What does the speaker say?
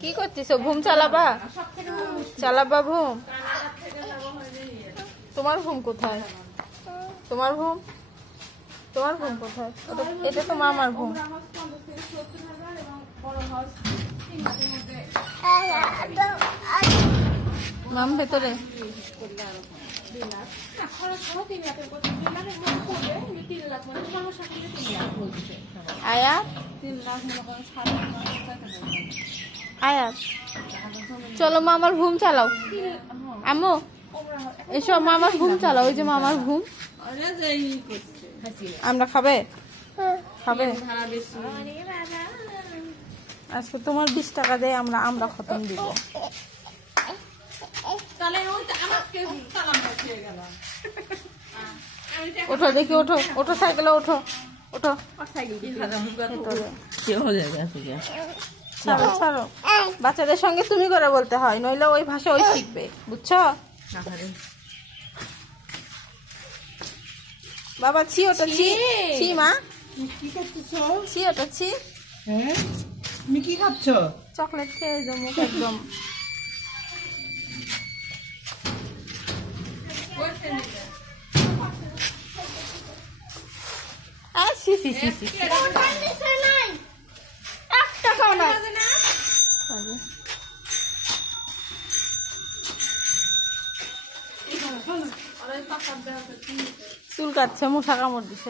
কি করতেছো? ঘুম চালাবা? চালাবা ঘুম? তোমার ঘুম কোথায়? তোমার ঘুম? তোমার ঘুম কোথায়? এটা তো মামার ঘুম। মাম ভেতরে। আয়াত আয়াত চলো মামার ঘুম চালাও। আম্মু এসো, মামার ঘুম চালাও। ওই যে মামার ঘুম। আমরা খাবে খাবে আজকে তোমার 20 টাকা দিয়ে আমরা খতম দিব। ওঠো দেখি, ওঠো ওঠো, সাইকেলে ওঠো ওঠো। ছাড়ো ছাড়ো, বাচ্চাদের সঙ্গে তুমি করে বলতে হয়, নইলে ওই ভাষা ওই শিখবে, বুঝছো? বাবা ছি, ওটা ছি ছি মা, ছি ওটা ছি। তুমি কি খাচ্ছ? চকলেট খেয়ে যাবো একদম। চুল কাটছে, মশা কামড় দিছে।